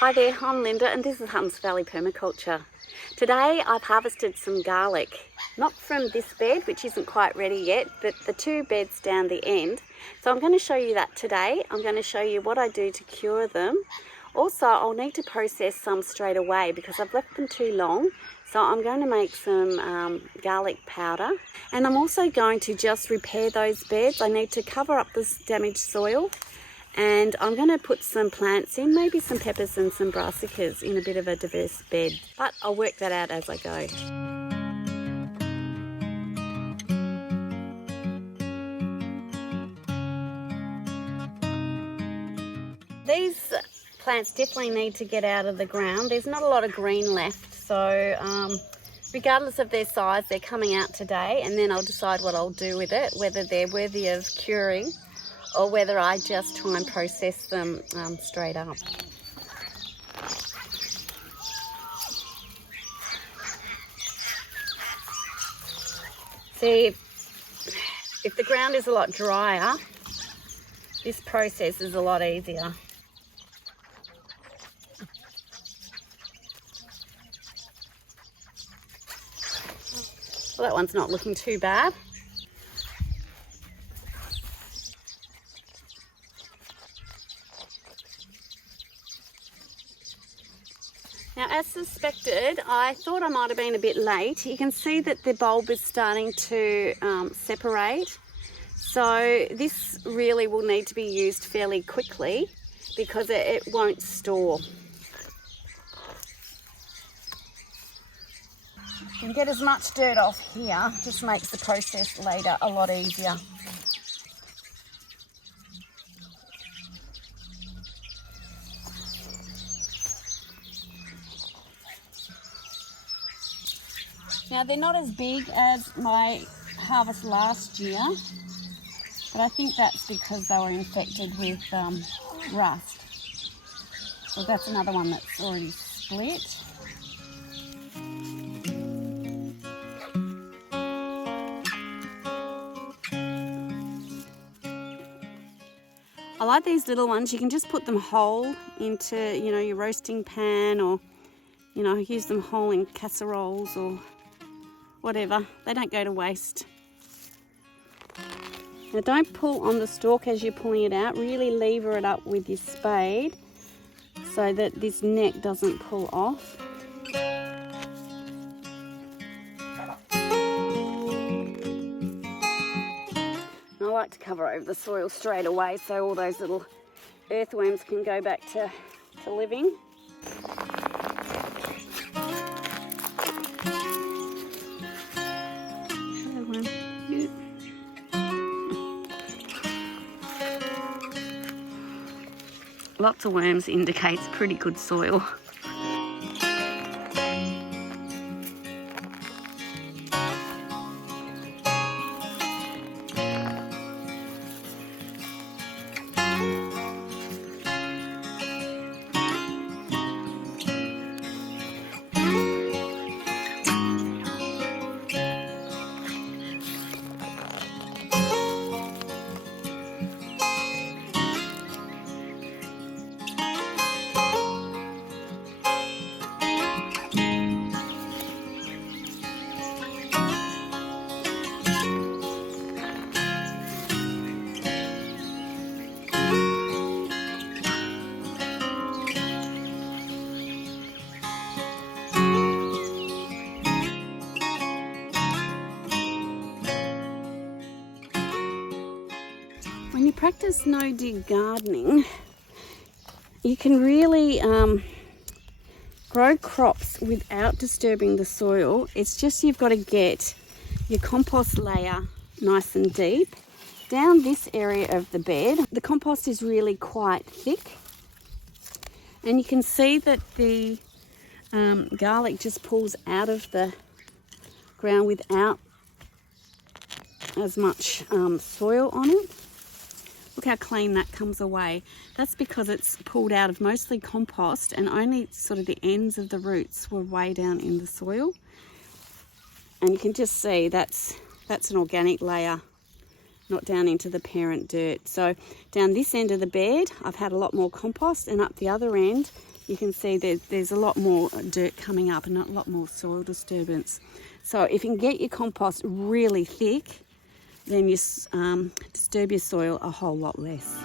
Hi there, I'm Linda and this is Hunts Valley Permaculture. Today I've harvested some garlic, not from this bed which isn't quite ready yet, but the two beds down the end. So I'm going to show you that today. I'm going to show you what I do to cure them. Also I'll need to process some straight away because I've left them too long. So I'm going to make some garlic powder, and I'm also going to just repair those beds. I need to cover up this damaged soil. And I'm going to put some plants in, maybe some peppers and some brassicas in a bit of a diverse bed. But I'll work that out as I go. These plants definitely need to get out of the ground. There's not a lot of green left, so regardless of their size, they're coming out today, and then I'll decide what I'll do with it, whether they're worthy of curing or whether I just try and process them straight up. See, if the ground is a lot drier, this process is a lot easier. Well, that one's not looking too bad. Now, as suspected, I thought I might have been a bit late. You can see that the bulb is starting to separate. So this really will need to be used fairly quickly because it won't store. You can get as much dirt off here, just makes the process later a lot easier. Now, they're not as big as my harvest last year, but I think that's because they were infected with rust. So that's another one that's already split. I like these little ones. You can just put them whole into, your roasting pan, or, use them whole in casseroles or whatever. They don't go to waste. Now, don't pull on the stalk as you're pulling it out. Really lever it up with your spade so that this neck doesn't pull off. I like to cover over the soil straight away so all those little earthworms can go back to living. Lots of worms indicates pretty good soil. When you practice no-dig gardening, you can really grow crops without disturbing the soil. It's just you've got to get your compost layer nice and deep. Down this area of the bed, the compost is really quite thick, and you can see that the garlic just pulls out of the ground without as much soil on it. Look how clean that comes away. That's because it's pulled out of mostly compost, and only sort of the ends of the roots were way down in the soil. And you can just see that's an organic layer, not down into the parent dirt. So down this end of the bed, I've had a lot more compost, and up the other end, you can see there's a lot more dirt coming up and a lot more soil disturbance. So if you can get your compost really thick, then you disturb your soil a whole lot less.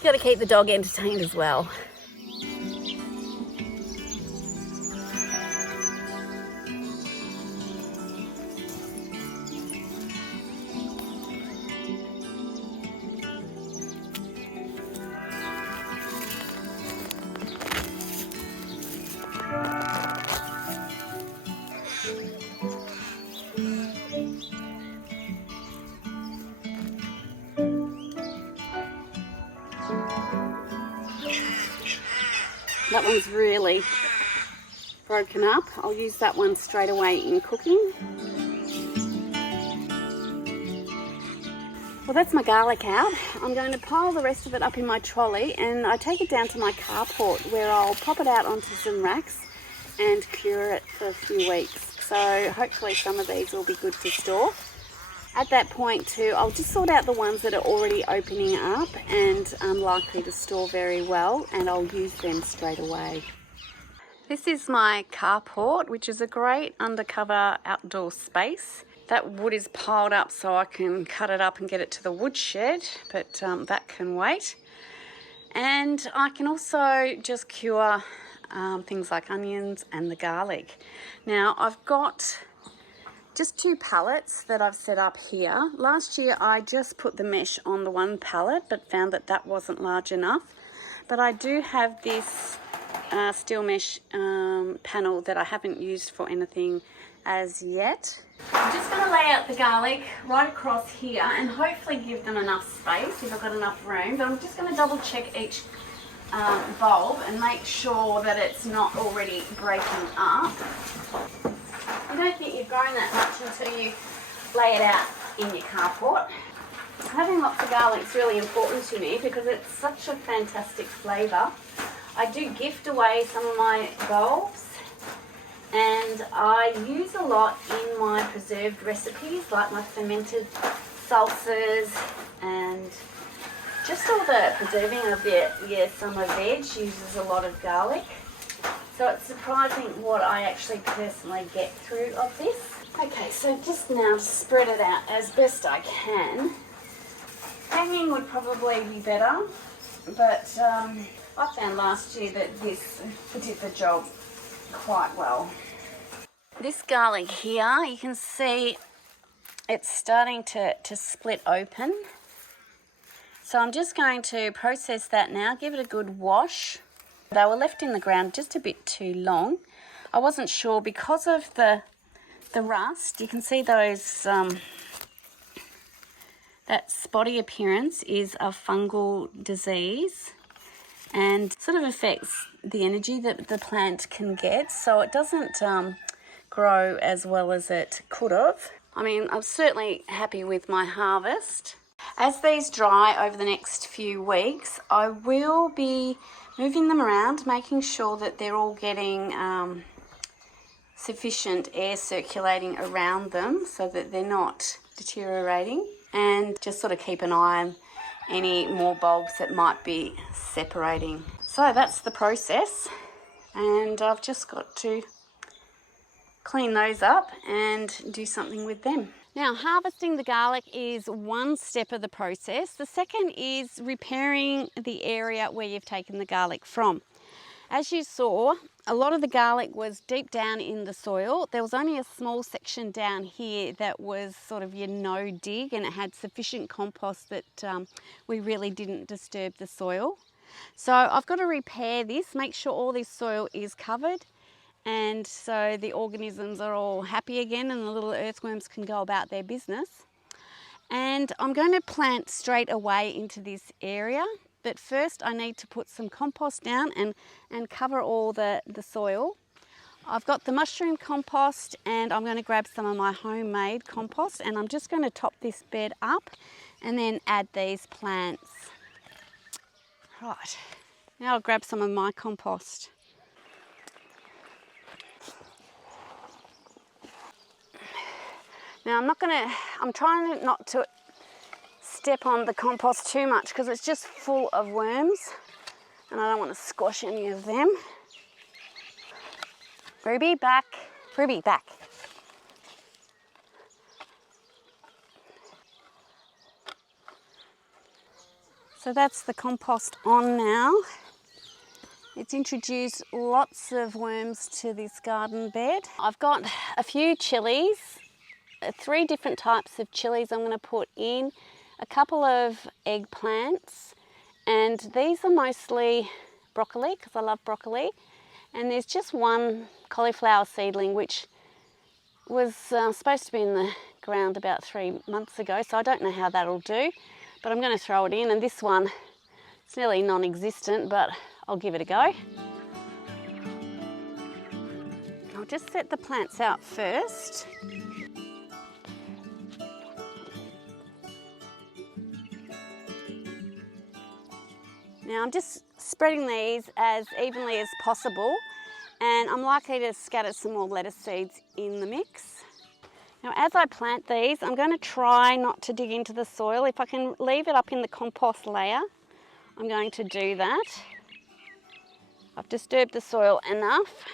Got to keep the dog entertained as well. That one's really broken up. I'll use that one straight away in cooking. Well, that's my garlic out. I'm going to pile the rest of it up in my trolley, and I take it down to my carport where I'll pop it out onto some racks and cure it for a few weeks. So hopefully some of these will be good to store. At that point too, I'll just sort out the ones that are already opening up and unlikely to store very well, and I'll use them straight away. This is my carport, which is a great undercover outdoor space. That wood is piled up so I can cut it up and get it to the woodshed, but that can wait. And I can also just cure things like onions and the garlic. Now I've got just 2 pallets that I've set up here. Last year I just put the mesh on the one pallet but found that that wasn't large enough. But I do have this steel mesh panel that I haven't used for anything as yet. I'm just going to lay out the garlic right across here and hopefully give them enough space if I've got enough room. But I'm just going to double check each bulb and make sure that it's not already breaking up. You don't think you've grown that much until you lay it out in your carport. Having lots of garlic is really important to me because it's such a fantastic flavour. I do gift away some of my bulbs, and I use a lot in my preserved recipes, like my fermented salsas and just all the preserving of your summer veg uses a lot of garlic. So it's surprising what I actually personally get through of this. Okay, so just now to spread it out as best I can. Hanging would probably be better, but I found last year that this did the job quite well. This garlic here, you can see it's starting to split open. So I'm just going to process that now, give it a good wash. They were left in the ground just a bit too long. I wasn't sure because of the rust. You can see those, that spotty appearance is a fungal disease and sort of affects the energy that the plant can get. So it doesn't grow as well as it could have. I mean, I'm certainly happy with my harvest. As these dry over the next few weeks, I will be moving them around, making sure that they're all getting sufficient air circulating around them so that they're not deteriorating, and just sort of keep an eye on any more bulbs that might be separating. So that's the process, and I've just got to clean those up and do something with them. Now, harvesting the garlic is one step of the process. The second is repairing the area where you've taken the garlic from. As you saw, a lot of the garlic was deep down in the soil. There was only a small section down here that was sort of your no dig, and it had sufficient compost that we really didn't disturb the soil. So I've got to repair this, make sure all this soil is covered, and so the organisms are all happy again and the little earthworms can go about their business. And I'm going to plant straight away into this area, but first I need to put some compost down and cover all the soil. I've got the mushroom compost and I'm going to grab some of my homemade compost, and I'm just going to top this bed up and then add these plants. Right, now I'll grab some of my compost. Now I'm trying not to step on the compost too much because it's just full of worms and I don't want to squash any of them. Ruby, back. Ruby, back. So that's the compost on now. It's introduced lots of worms to this garden bed. I've got a few chilies, 3 different types of chilies I'm going to put in, a couple of eggplants, and these are mostly broccoli because I love broccoli. And there's just one cauliflower seedling which was supposed to be in the ground about 3 months ago, so I don't know how that'll do, but I'm going to throw it in. And this one, it's nearly non-existent, but I'll give it a go. I'll just set the plants out first. Now I'm just spreading these as evenly as possible, and I'm likely to scatter some more lettuce seeds in the mix. Now as I plant these, I'm going to try not to dig into the soil. If I can leave it up in the compost layer, I'm going to do that. I've disturbed the soil enough.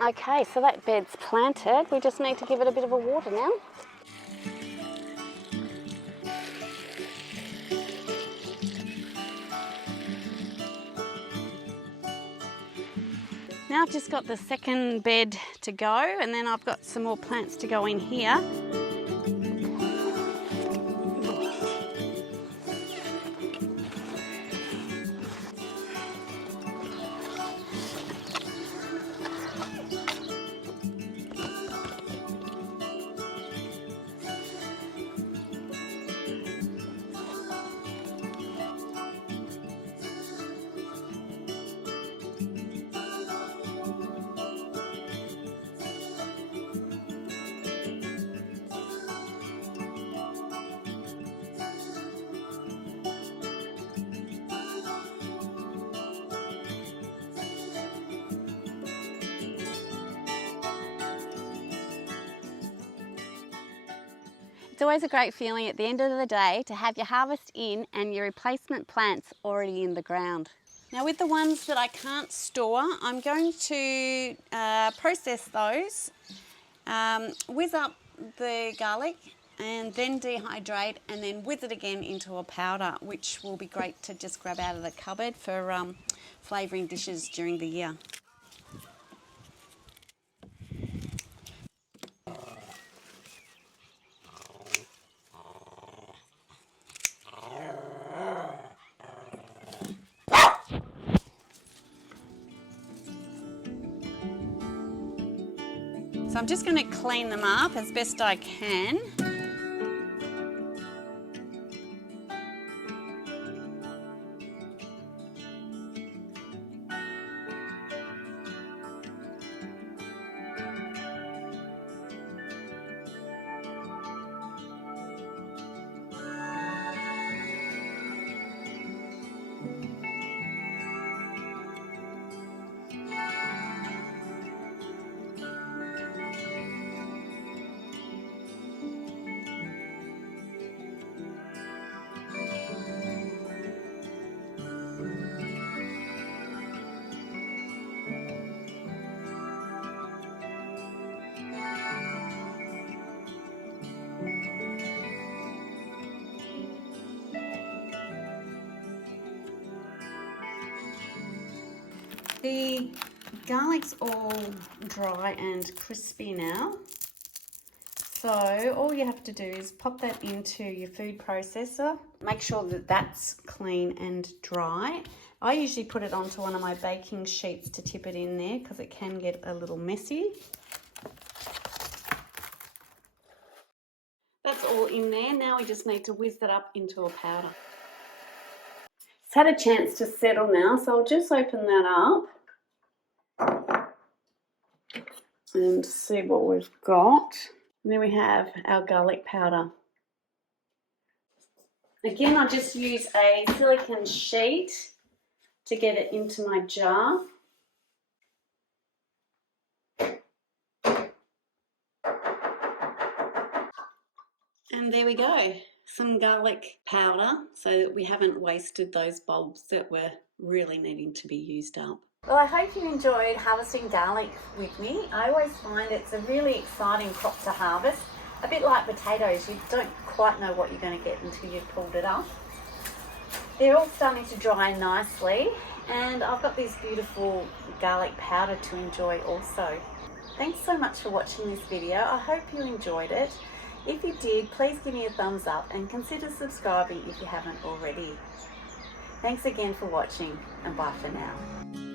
Okay, so that bed's planted. We just need to give it a bit of a water now. Now I've just got the second bed to go, and then I've got some more plants to go in here. It's always a great feeling at the end of the day to have your harvest in and your replacement plants already in the ground. Now with the ones that I can't store, I'm going to process those, whiz up the garlic and then dehydrate and then whiz it again into a powder, which will be great to just grab out of the cupboard for flavouring dishes during the year. So I'm just going to clean them up as best I can. The garlic's all dry and crispy now. So all you have to do is pop that into your food processor. Make sure that that's clean and dry. I usually put it onto one of my baking sheets to tip it in there because it can get a little messy. That's all in there. Now we just need to whiz that up into a powder. It's had a chance to settle now, so I'll just open that up and see what we've got. And then we have our garlic powder. Again, I just use a silicone sheet to get it into my jar. And there we go, some garlic powder so that we haven't wasted those bulbs that were really needing to be used up. Well, I hope you enjoyed harvesting garlic with me. I always find it's a really exciting crop to harvest. A bit like potatoes, you don't quite know what you're going to get until you've pulled it up. They're all starting to dry nicely, and I've got this beautiful garlic powder to enjoy also. Thanks so much for watching this video. I hope you enjoyed it. If you did, please give me a thumbs up and consider subscribing if you haven't already. Thanks again for watching, and bye for now.